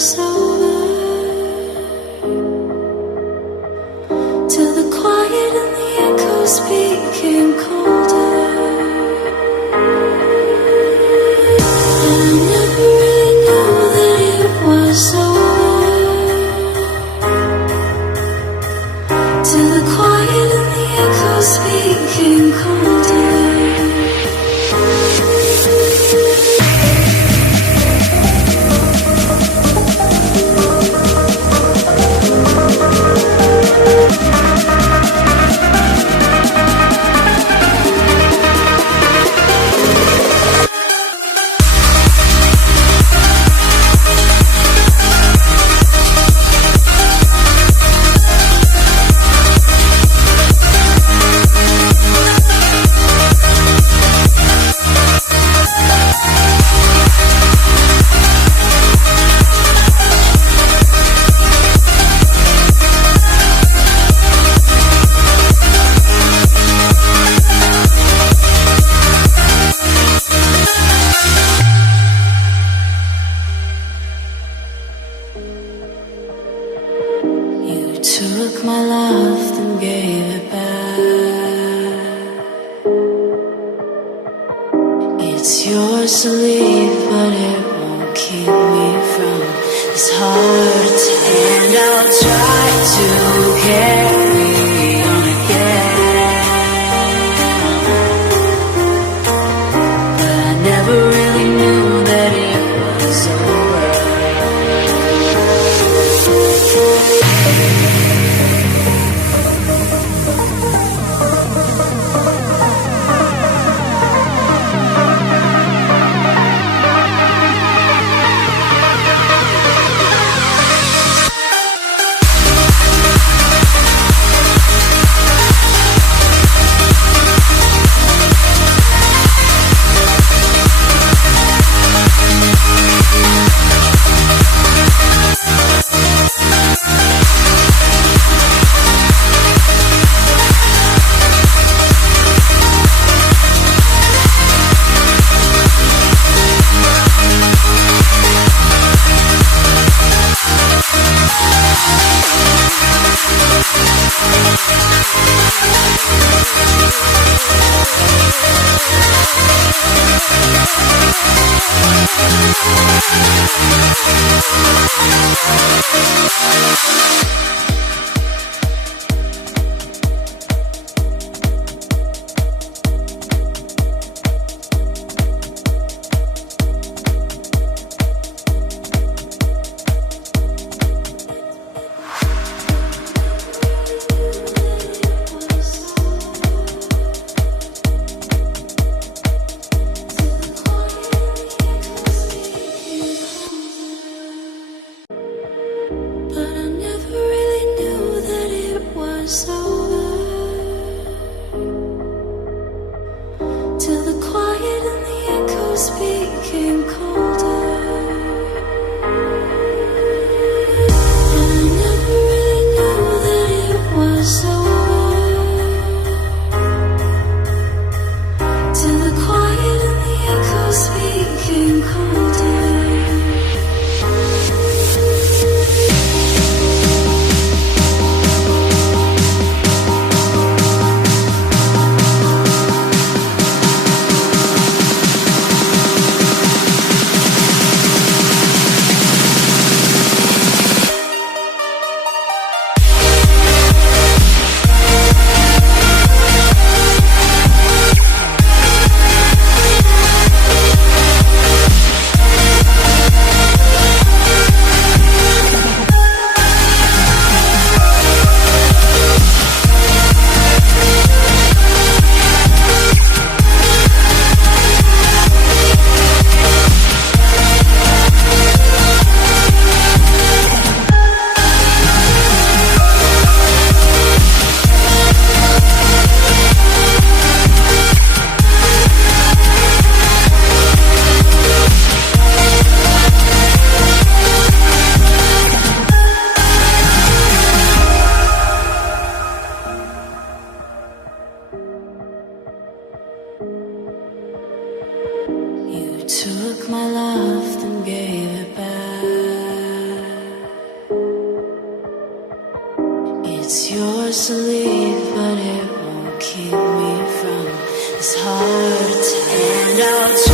was over, till the quiet and the echoes became colder. And I never really knew that it was over, till the quiet and the echoes became colder. Took my love and gave it back. It's yours to leave, but it won't keep me from this heart. And I'll try to carry on again, but I never really knew that it was over. Became colder, and I never really knew that it was over, till the quiet and the echoes became colder. Took my love and gave it back. It's yours to leave, but it won't keep me from this hard time. And I'll